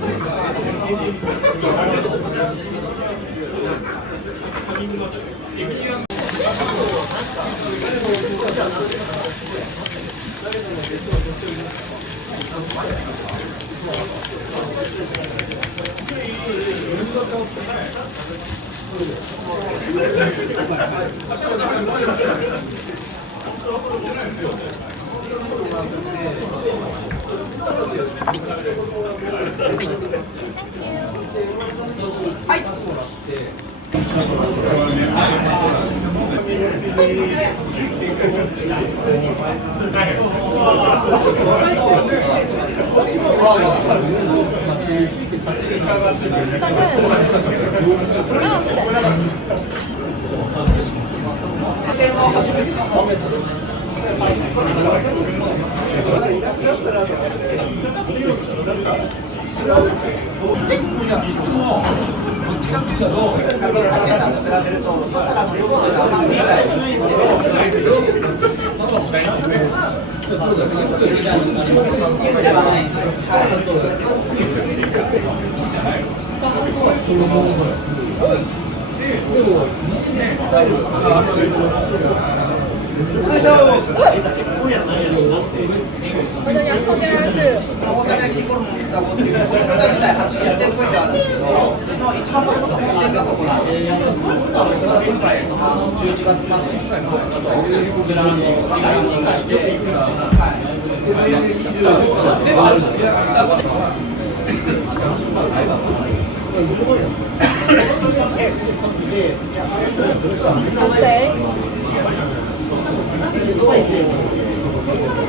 肥，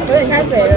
有点太肥了。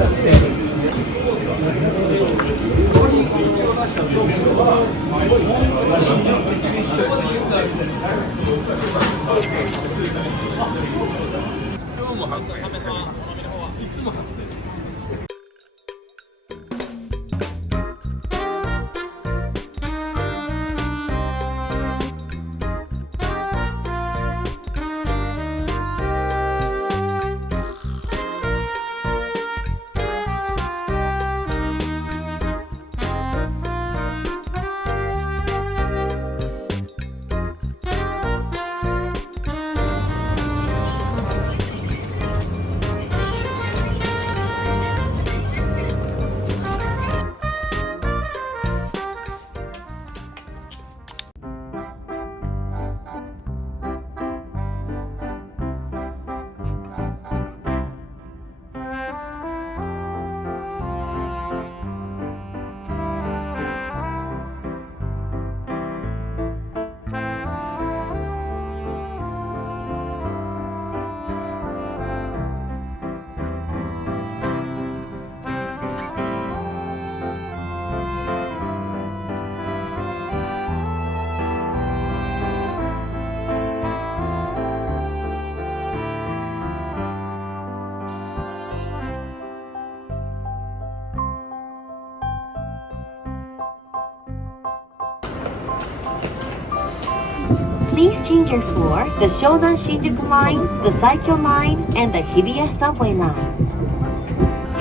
Please change your floor, the Shonan Shinjuku line, the Saikyo line, and the Hibiya subway line.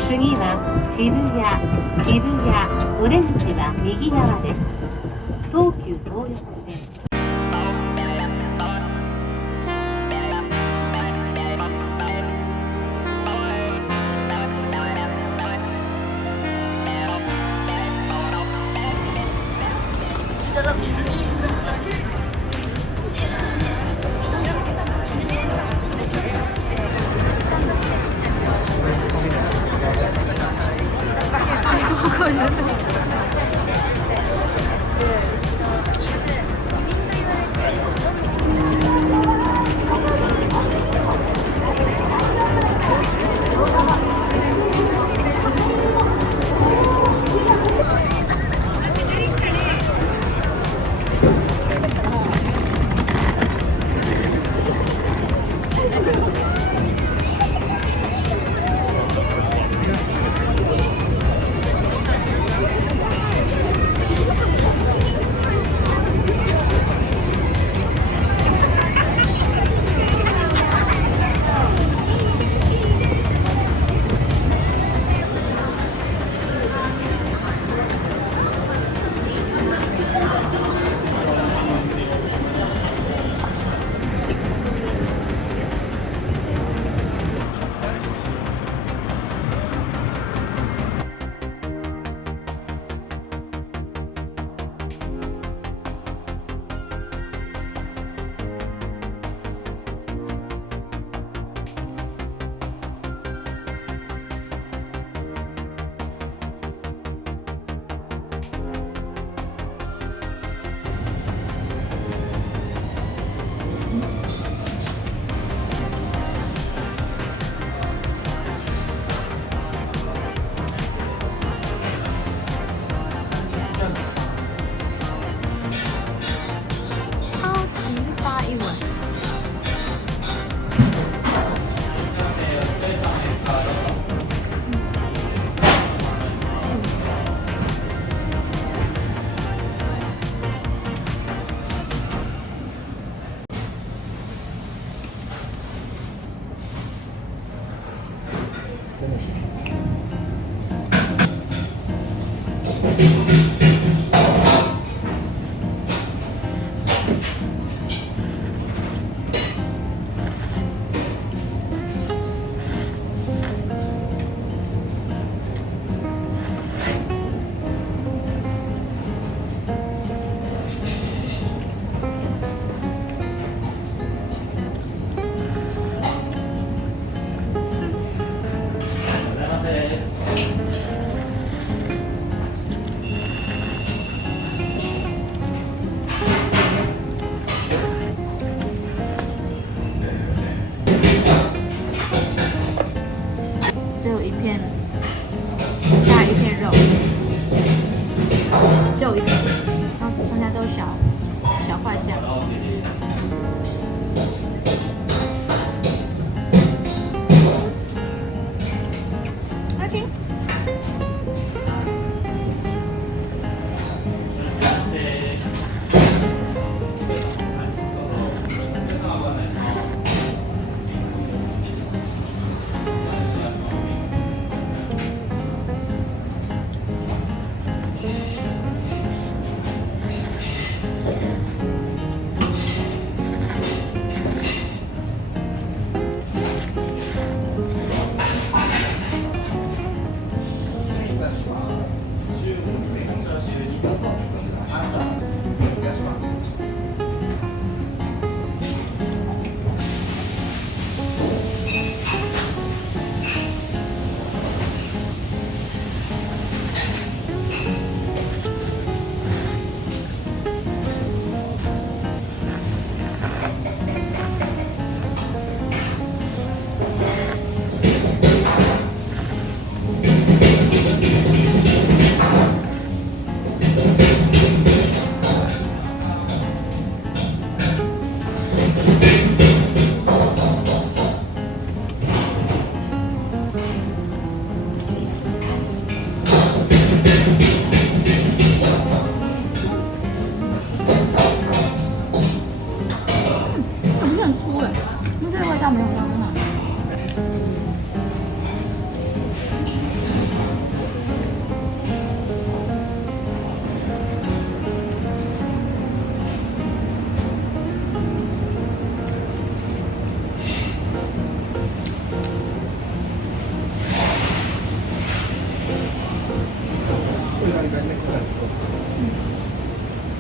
次は渋谷、オレンジは右側です。東急東横線。只有一片大一片肉，只有一片，然后剩下都是小块酱。还行。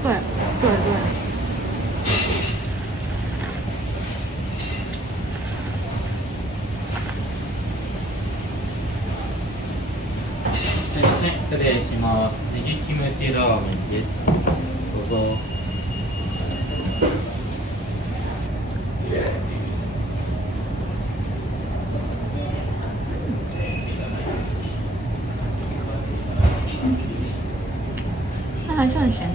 对对对。すみません、失礼します。ネギキムチラーメンです。どうぞ。那还是很咸。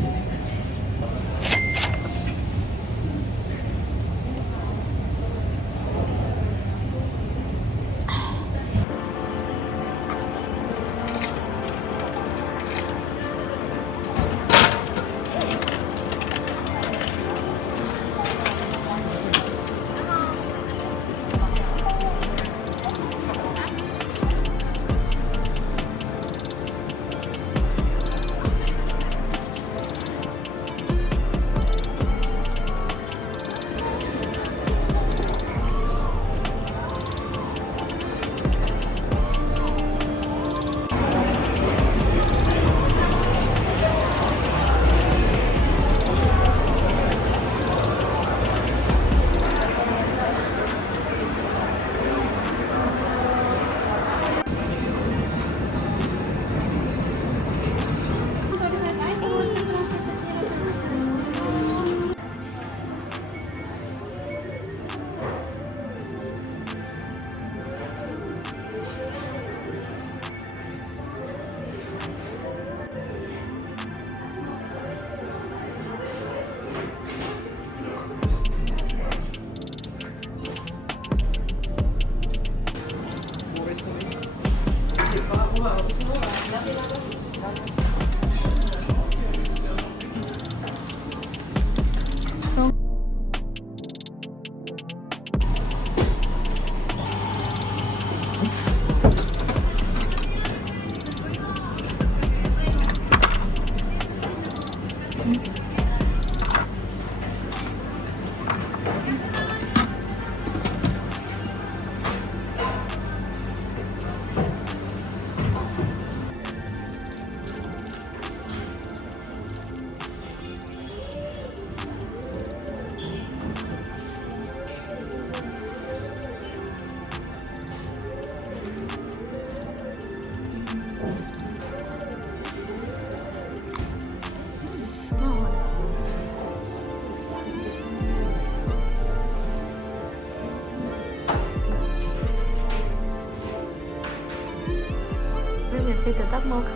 可以得到摩卡。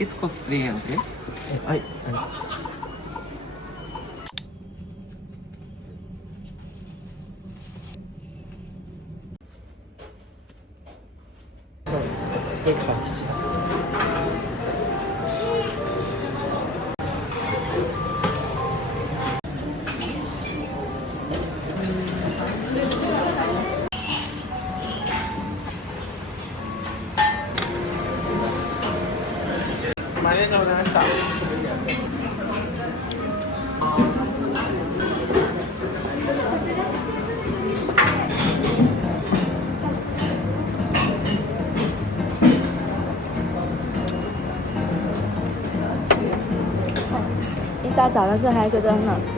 いつこ3円ではい。ありがとうございました。一大早，但是还觉得很好吃。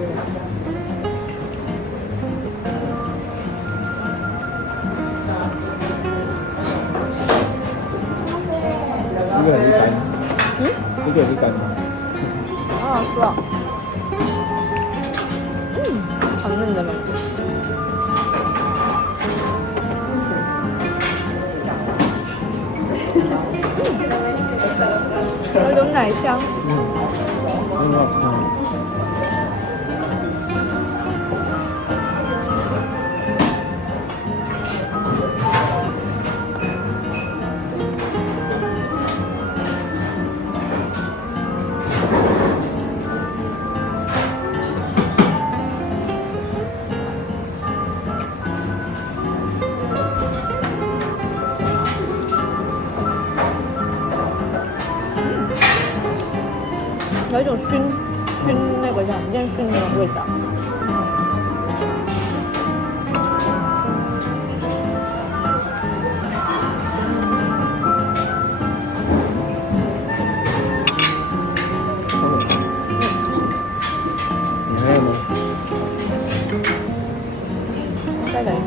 一个人一单，一个人一单。好好吃哦。好嫩的呢。有一种奶香。很好吃。有一种熏那个叫烟熏那种味道。你还有吗？再等一下。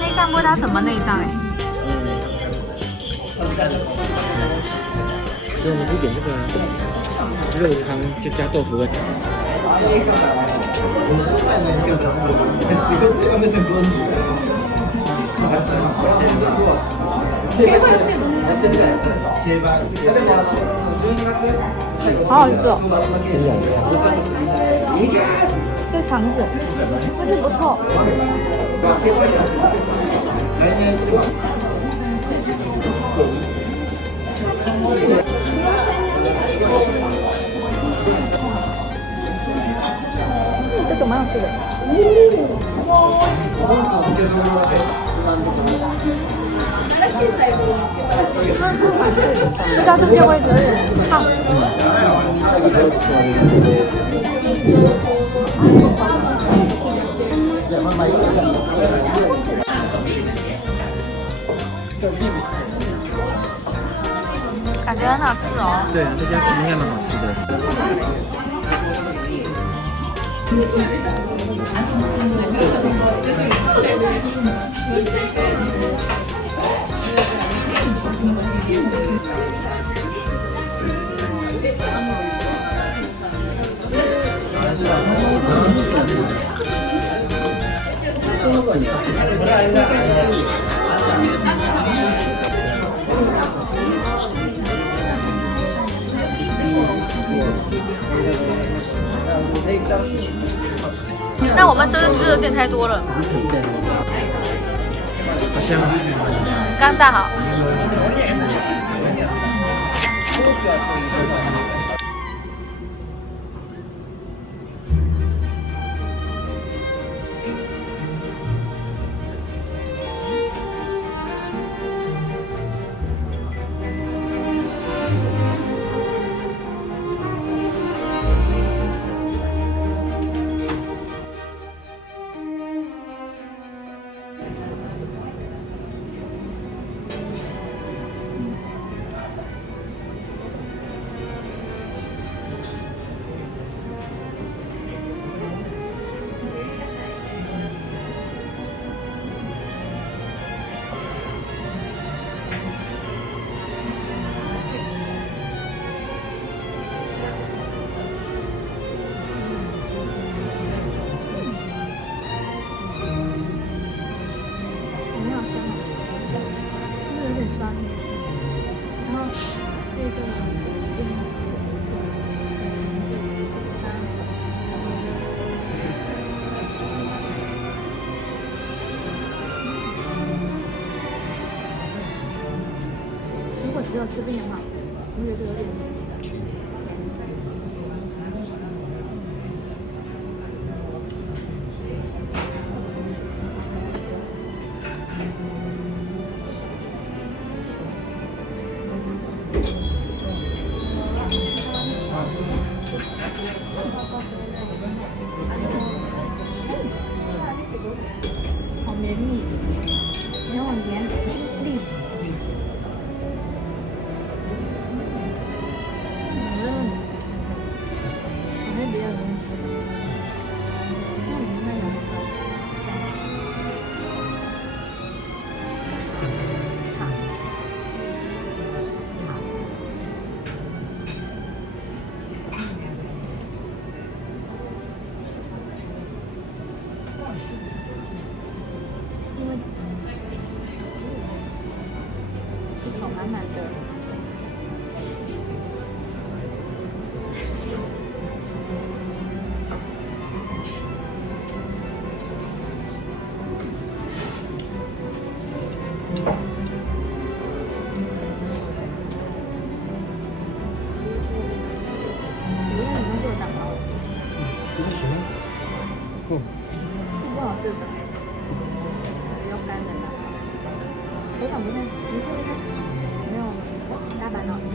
内脏不知道什么内脏哎。所以我们不点这个肉汤，就加豆腐味。好好吃哦。这肠子，但是不错。这个蛮好吃的。味道这边会有点烫。感觉很好吃哦。对啊，这家其实应该蛮好吃的。那我们是不是吃的有点太多了？好香啊！刚炸好。只有吃冰的话，我觉得有点甜。好绵密，然后很甜，栗子。一口满满的。是不好吃的，比较干的吧。口感不太，你这个没有大阪好吃。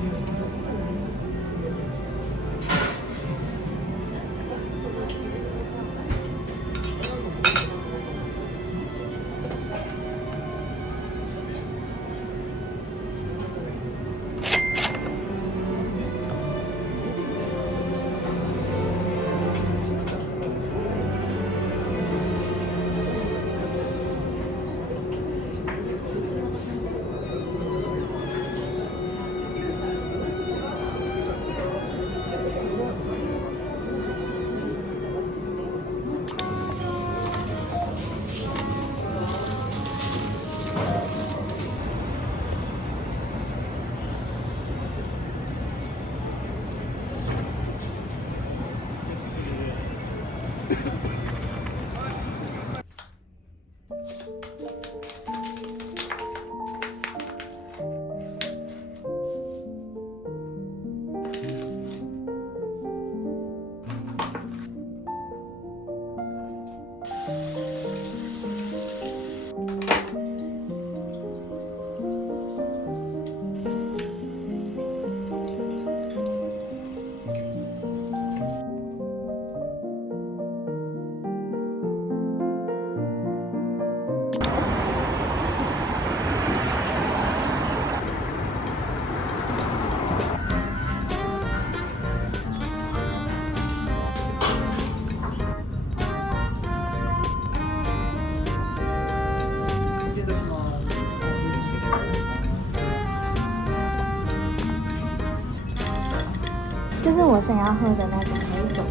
是我想要喝的那种美酒。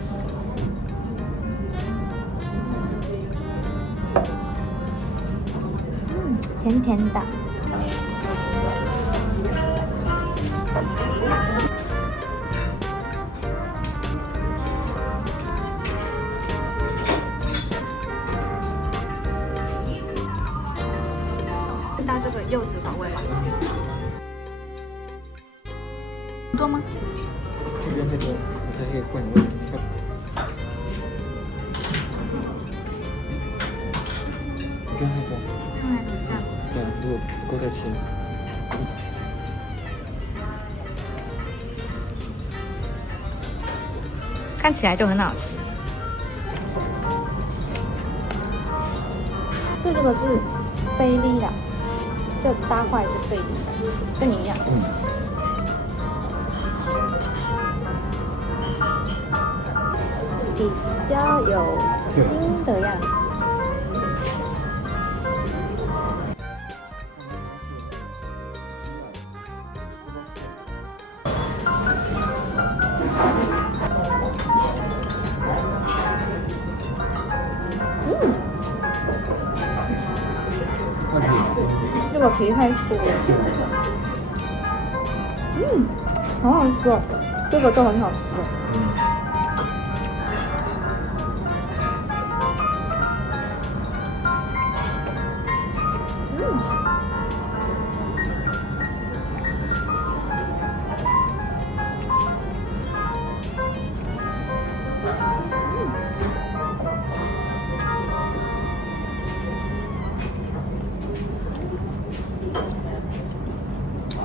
甜甜的。到这个柚子口味吗？多吗？这边那个不太可以换味。不用太多。看来怎么这样？对，如果不够再吃。看起来就很好吃。这个是菲力的，就大块是菲力的，跟你一样。比较有筋的样子。这个皮太粗了。好好吃哦，这个都很好吃的。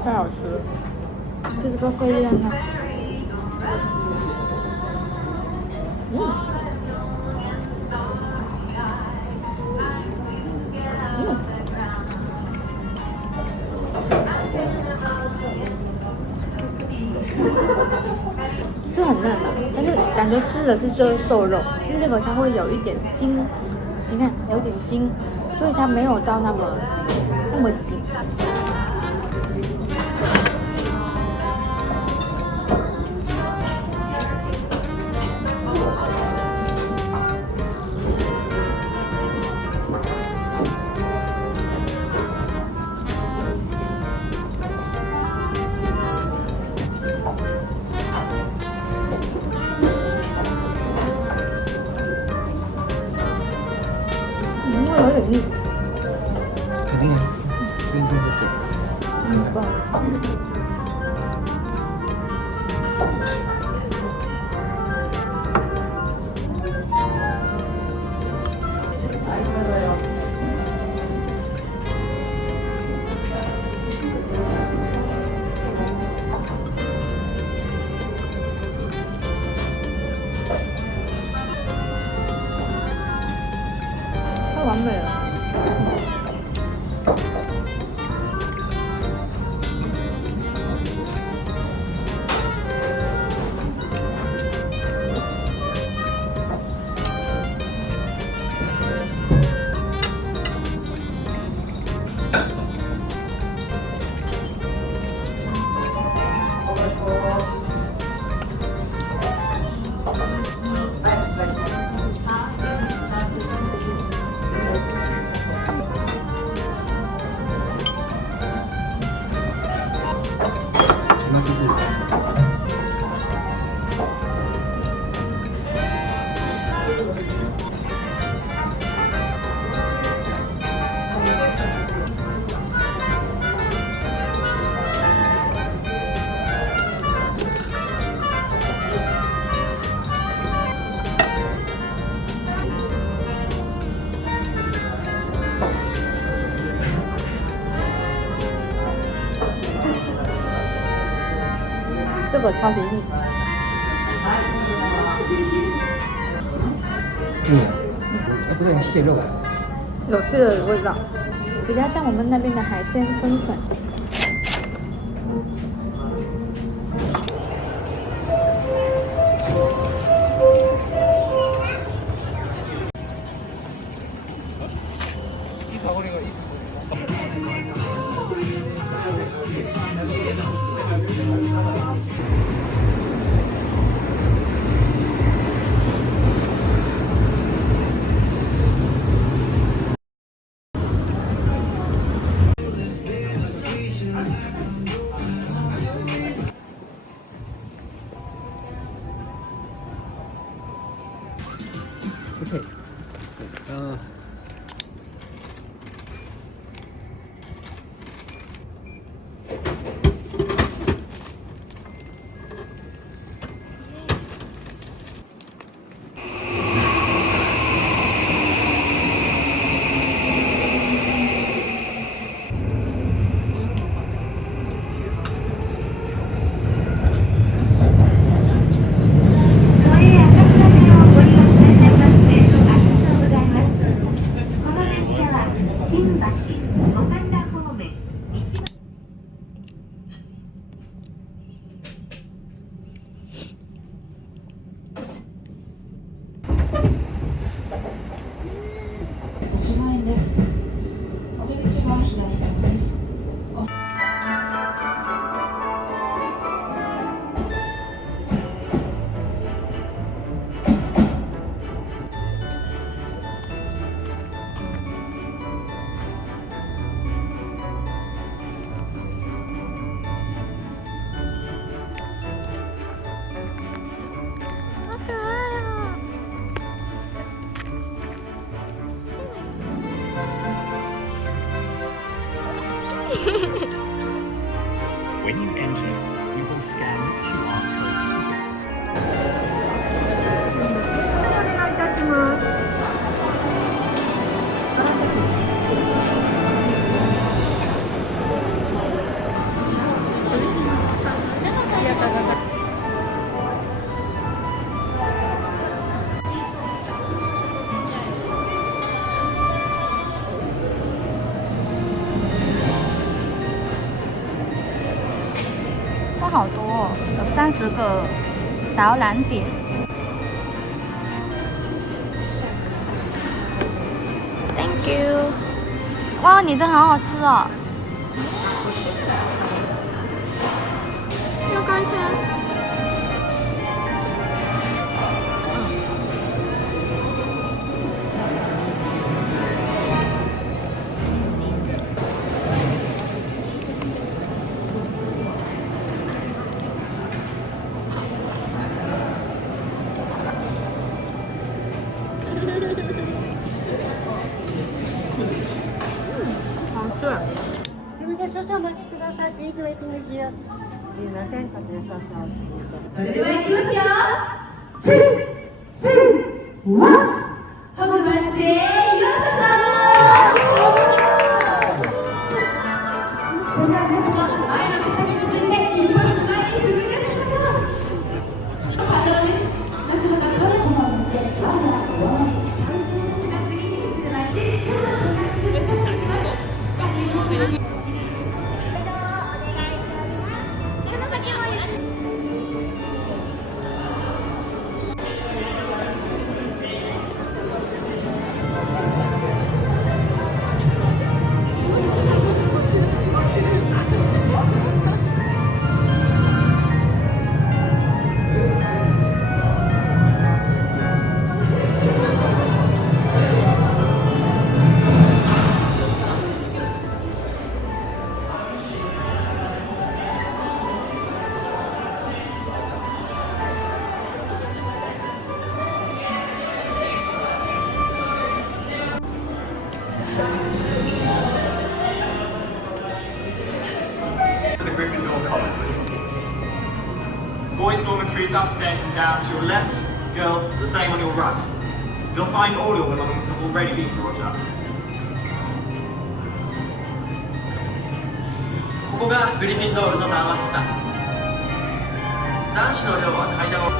太好吃了，就这个菲力啊！这很嫩嘛，但是感觉吃的是瘦肉，因为这个它会有一点筋，你看有一点筋，所以它没有到那么紧。有点腻。肯定啊，冰冻的酒。棒。太完美了。这个超级硬。不是蟹肉，有蟹的味道，比较像我们那边的海鲜春笋。When you enter, you will scan the QR code tickets. お願いいたします。哇，好多哦，有30个导览点。Thank you。哇，你这好好吃哦。要干餐。好吃。すみません、少々お待ちください。Please waiting here。すみません、こちら少々。それでは行きますよ。3、2、1。ホグワーツへようこそ。それでは皆様、前の方に続いて一歩ずつ前に踏み出しましょう。可能です。後ほどこのホグワーツへ我らお終わり。楽しみですが、次に移る前じっくりと見学することができます。The Gryffindor Common. Boys' dormitories upstairs and down to your left, girls the same on your right. You'll find all your belongings have already been brought up. ここがグリフィンドールの談話室だ。男子の寮は階段を。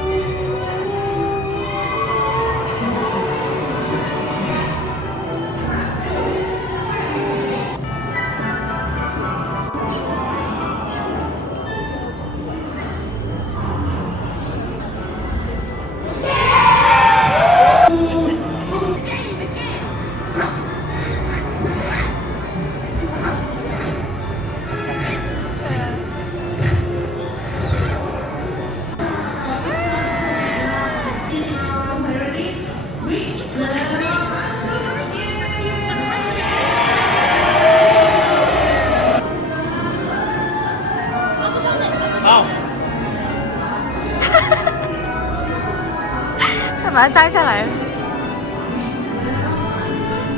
把它摘下来了，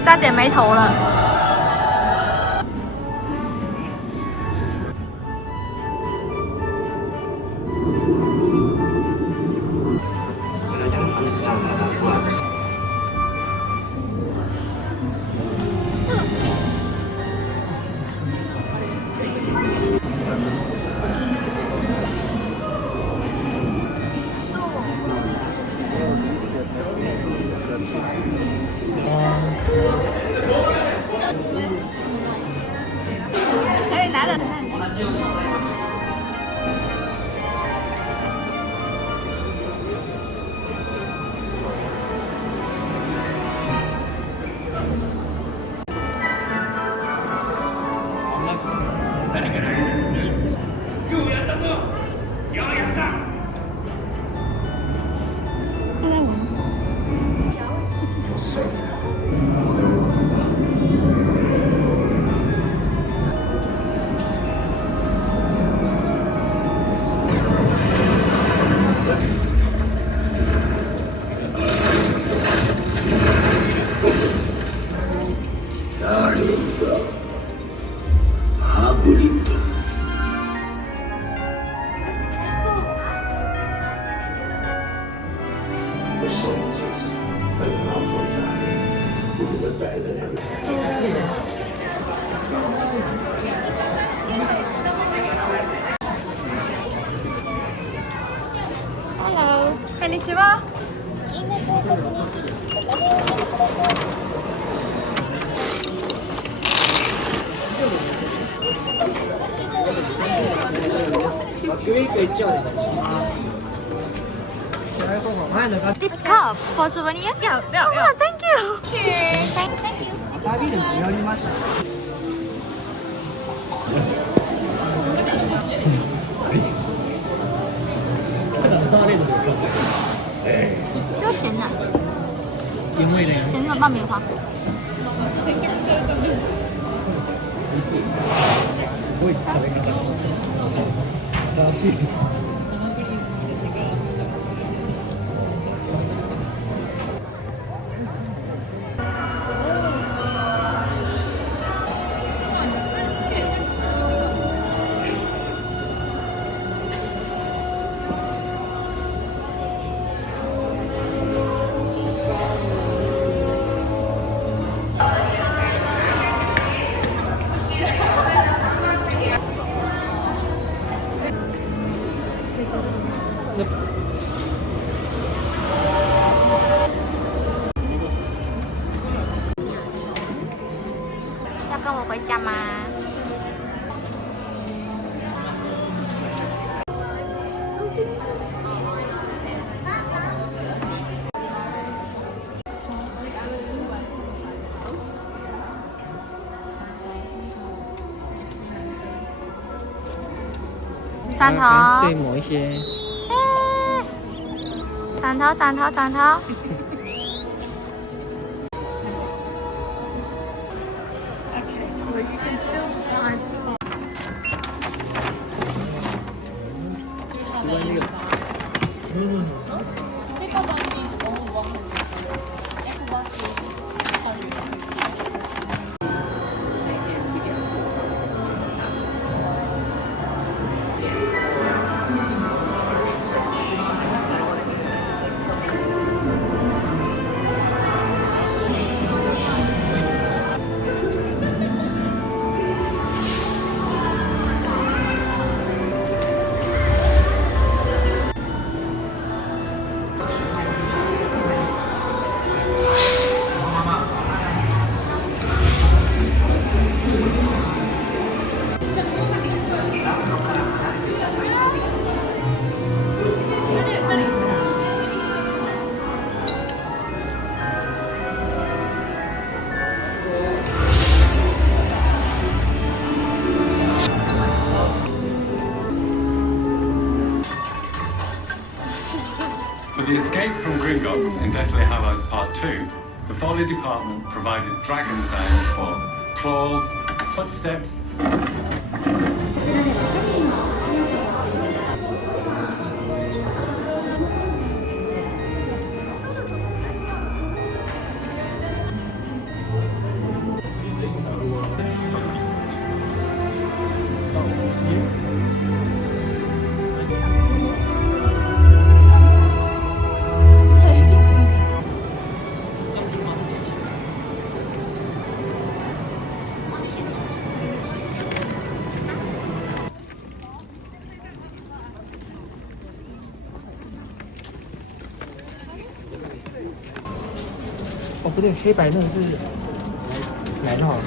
差点没头了。可以拿着。誰かの挨拶に。ようやったぞ。ようやった。You're safe now. こんにちは。This cup for souvenir? Yeah, yeah, yeah. Oh, thank you. Cheers. Thank you. Rất xịn à. 因为呢， Xịn là 爆米花。我也食べ方。らしい。要跟我回家吗？转头，对某一些转头，转头，转头。For the escape from Gringotts in Deathly Hallows Part 2, the Foley department provided dragon sounds for claws, footsteps,哦，不对，黑白那个是奶酪。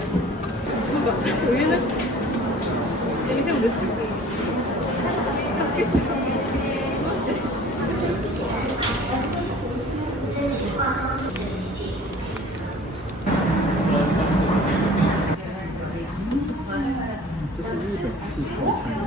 这是日本式套餐。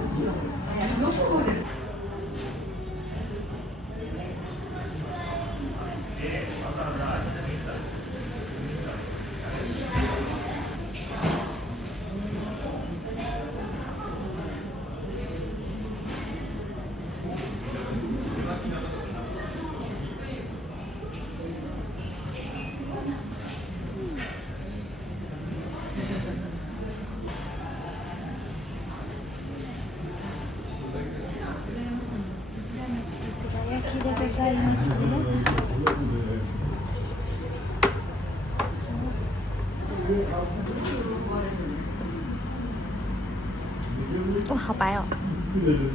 哇，好白哦，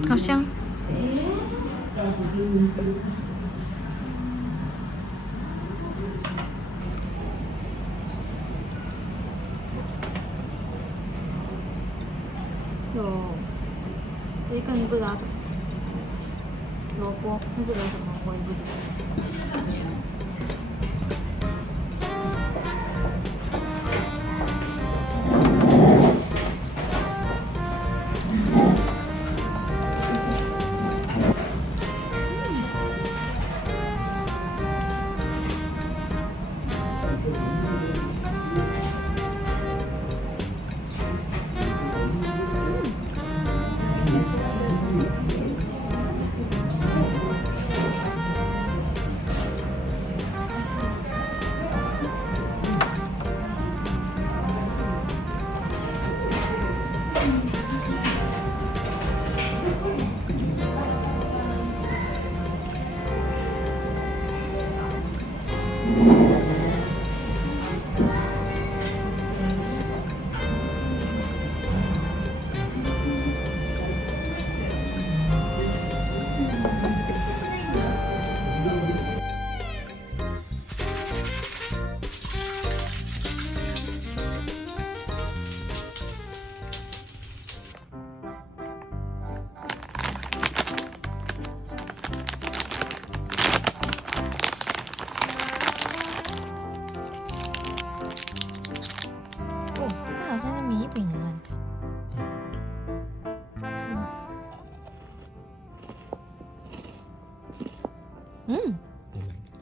好香。有这一根不知道什么萝卜，那这个什么我也不知道。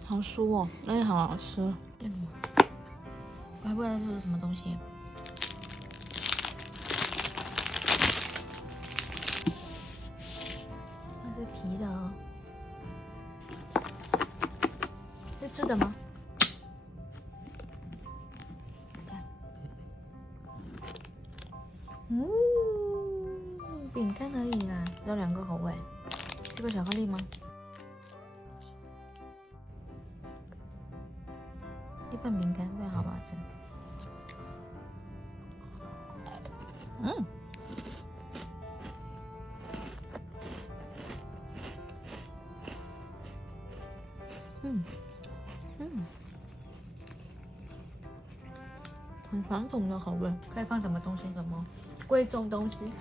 好酥哦，而且好好吃。我还不知道这是什么东西。它是皮的哦，是吃的吗？饼干而已啦，只有2个口味。这个巧克力吗？一般饼干不知道好不好吃。很传统的口味，可以放什么东西？什么贵重东西？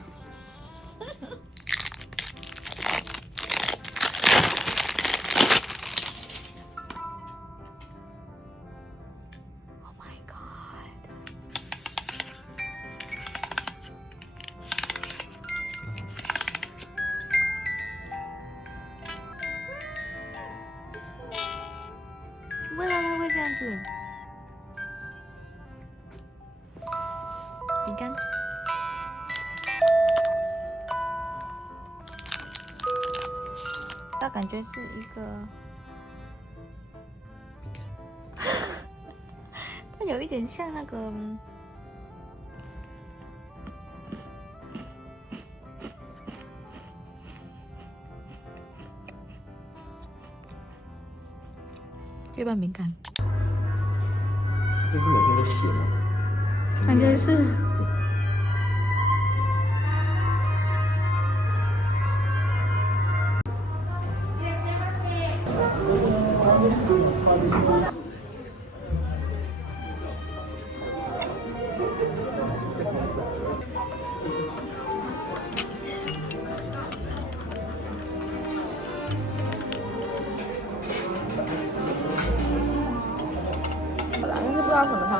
为什么它会这样子？饼干，它感觉是一个，它有一点像那个，月半饼干。这是每天都写吗？感觉是。好啦，但是不知道什么汤。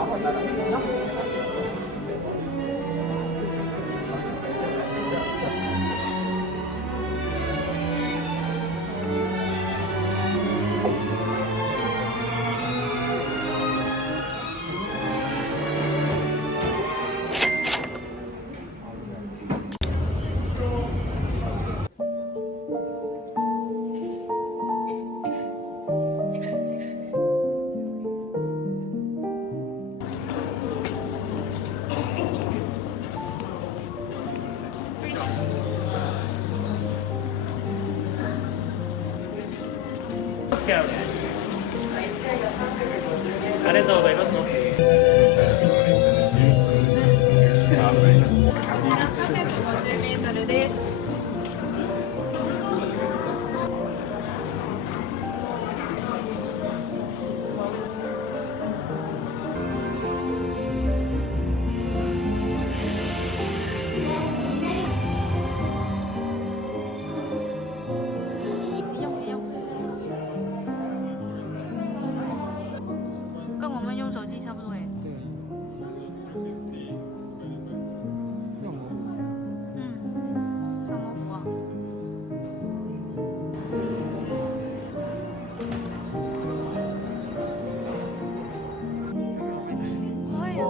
ありがとうございます。350mです。跟我们用手机差不多哎。很模糊啊。不会有。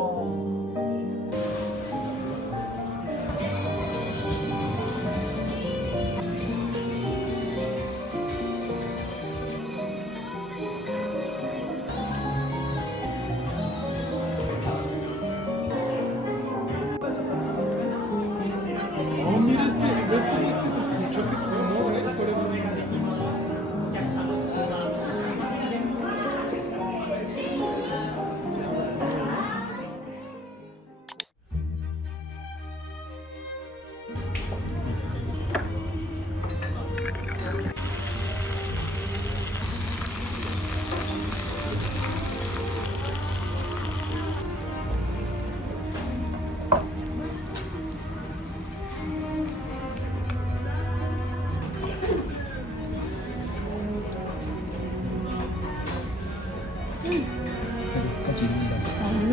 嫩。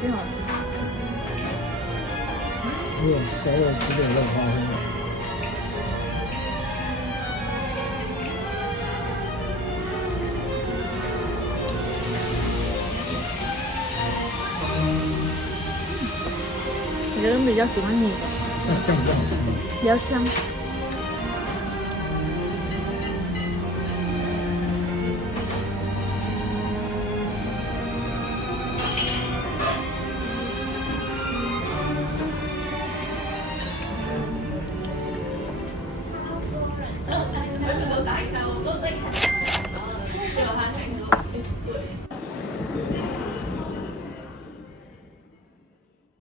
挺好吃。如果小我10点肉的话，我人比较喜欢你的，比较香。我都打开，我都在看。结果他。